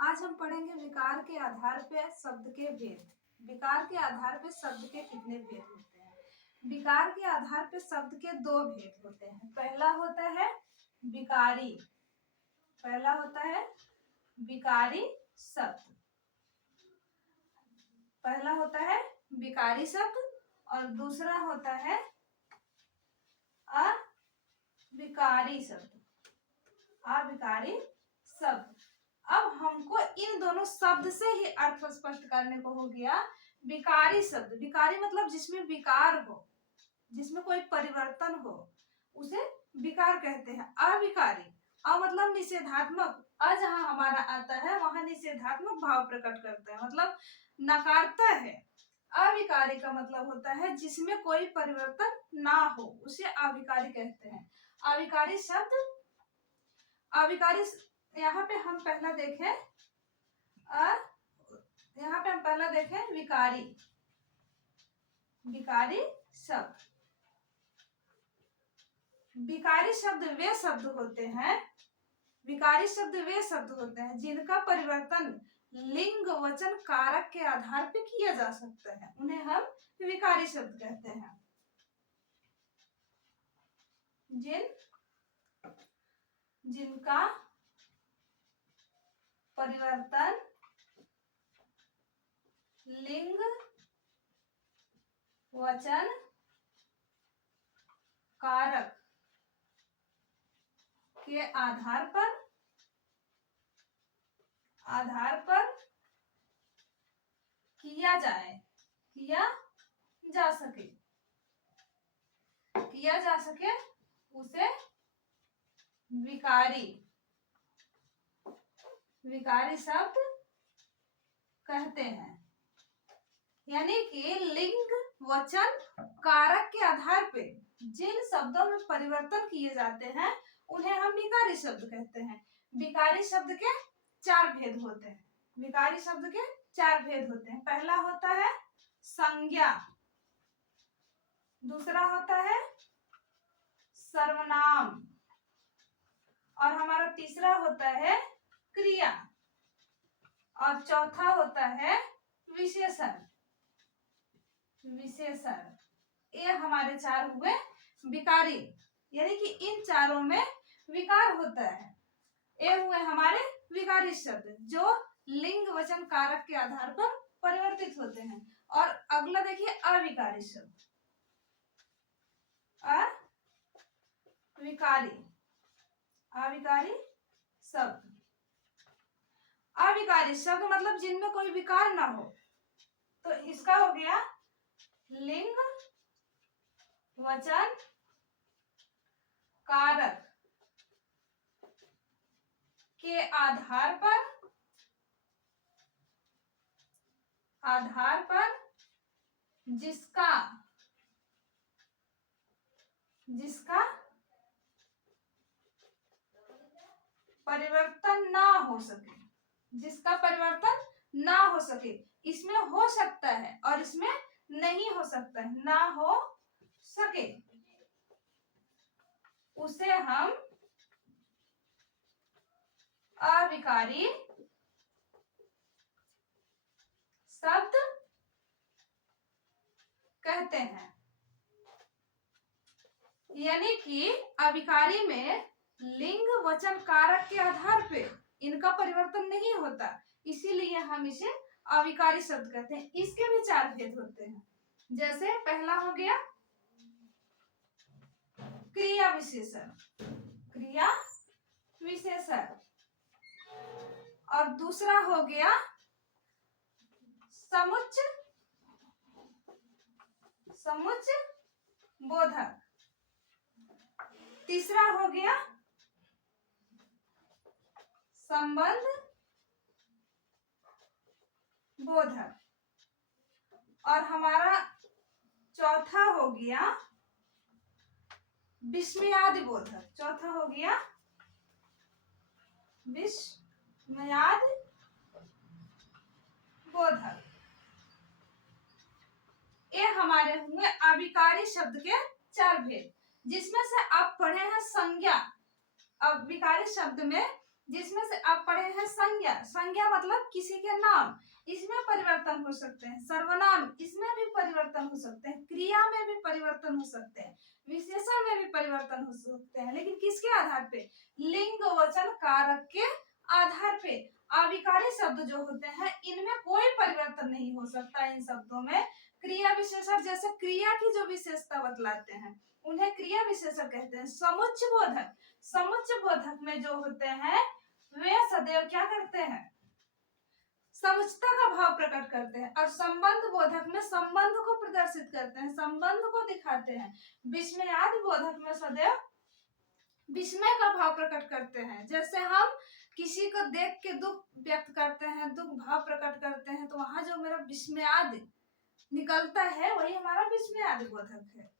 आज हम पढ़ेंगे विकार के आधार पे शब्द के भेद। विकार के आधार पे शब्द के कितने भेद होते हैं? विकार के आधार पे शब्द के दो भेद होते हैं। पहला होता है विकारी, पहला होता है विकारी शब्द, पहला होता है विकारी शब्द और दूसरा होता है अविकारी शब्द, अविकारी शब्द। अब हमको इन दोनों शब्द से ही अर्थ स्पष्ट करने को हो गया। विकारी शब्द, विकारी मतलब जिसमें विकार हो, जिसमें कोई परिवर्तन हो, उसे विकार कहते हैं। अविकारी, अ मतलब निषेधात्मक, अ जहां हमारा आता है वहां निषेधात्मक भाव प्रकट करता है, मतलब नकारता है। अविकारी का मतलब होता है जिसमें कोई परिवर्तन ना हो, उसे अविकारी कहते हैं। अविकारी शब्द, अविकारी, यहाँ पे हम पहला देखें यहाँ पे हम पहला देखें विकारी, विकारी शब्द। विकारी शब्द वे शब्द होते हैं, विकारी शब्द वे शब्द होते हैं जिनका परिवर्तन लिंग वचन कारक के आधार पे किया जा सकता है, उन्हें हम विकारी शब्द कहते हैं। जिनका परिवर्तन लिंग वचन कारक के आधार पर किया जा सके उसे विकारी शब्द कहते हैं। यानी कि लिंग वचन कारक के आधार पे जिन शब्दों में परिवर्तन किए जाते हैं उन्हें हम विकारी शब्द कहते हैं। विकारी शब्द के चार भेद होते हैं, विकारी शब्द के चार भेद होते हैं। पहला होता है संज्ञा, दूसरा होता है सर्वनाम और हमारा तीसरा होता है क्रिया और चौथा होता है विशेषण। ये हमारे चार हुए विकारी, यानी कि इन चारों में विकार होता है। ये हुए हमारे विकारी शब्द जो लिंग वचन कारक के आधार पर परिवर्तित होते हैं। और अगला देखिए अविकारी शब्द, अविकारी शब्द। अविकारी शब्द मतलब जिनमें कोई विकार ना हो, तो इसका हो गया लिंग वचन कारक के आधार पर जिसका परिवर्तन ना हो सके, जिसका परिवर्तन ना हो सके। इसमें हो सकता है और इसमें नहीं हो सकता है, ना हो सके, उसे हम अविकारी शब्द कहते हैं। यानी कि अविकारी में लिंग वचन कारक के आधार पे इनका परिवर्तन नहीं होता, इसीलिए हम इसे अविकारी शब्द कहते हैं। इसके भी चार भेद होते हैं। जैसे पहला हो गया क्रिया विशेषण और दूसरा हो गया समुच्चय बोधक, तीसरा हो गया संबंध बोधक और हमारा चौथा हो गया विस्मयादि बोधक। चौथा हो गया विस्मयादि बोधक। ये हमारे हुए अविकारी शब्द के चार भेद, जिसमें से आप पढ़े हैं संज्ञा। अब विकारी शब्द में जिसमें से आप पढ़े हैं संज्ञा। संज्ञा मतलब किसी के नाम, इसमें परिवर्तन हो सकते हैं। सर्वनाम, इसमें भी परिवर्तन हो सकते हैं। क्रिया में भी परिवर्तन हो सकते हैं। विशेषण में भी परिवर्तन हो सकते हैं, लेकिन किसके आधार पे? लिंग वचन कारक के आधार पे। अविकारी शब्द जो होते हैं इनमें कोई परिवर्तन नहीं हो सकता। इन शब्दों में क्रिया विशेषण, जैसे क्रिया की जो विशेषता बतलाते हैं उन्हें क्रिया विशेषण कहते हैं। समुच्चय बोधक, समुच्चय बोधक में जो होते हैं वे सदैव क्या करते हैं? समुचितता का भाव प्रकट करते हैं। और संबंध बोधक में संबंध को प्रदर्शित करते हैं, संबंध को दिखाते हैं। विस्मयादि बोधक में सदैव विस्मय का भाव प्रकट करते हैं। जैसे हम किसी को देख के दुख व्यक्त करते हैं, दुख भाव प्रकट करते हैं, तो वहां जो मेरा विस्मयादि निकलता है वही हमारा विस्मयादि बोधक है।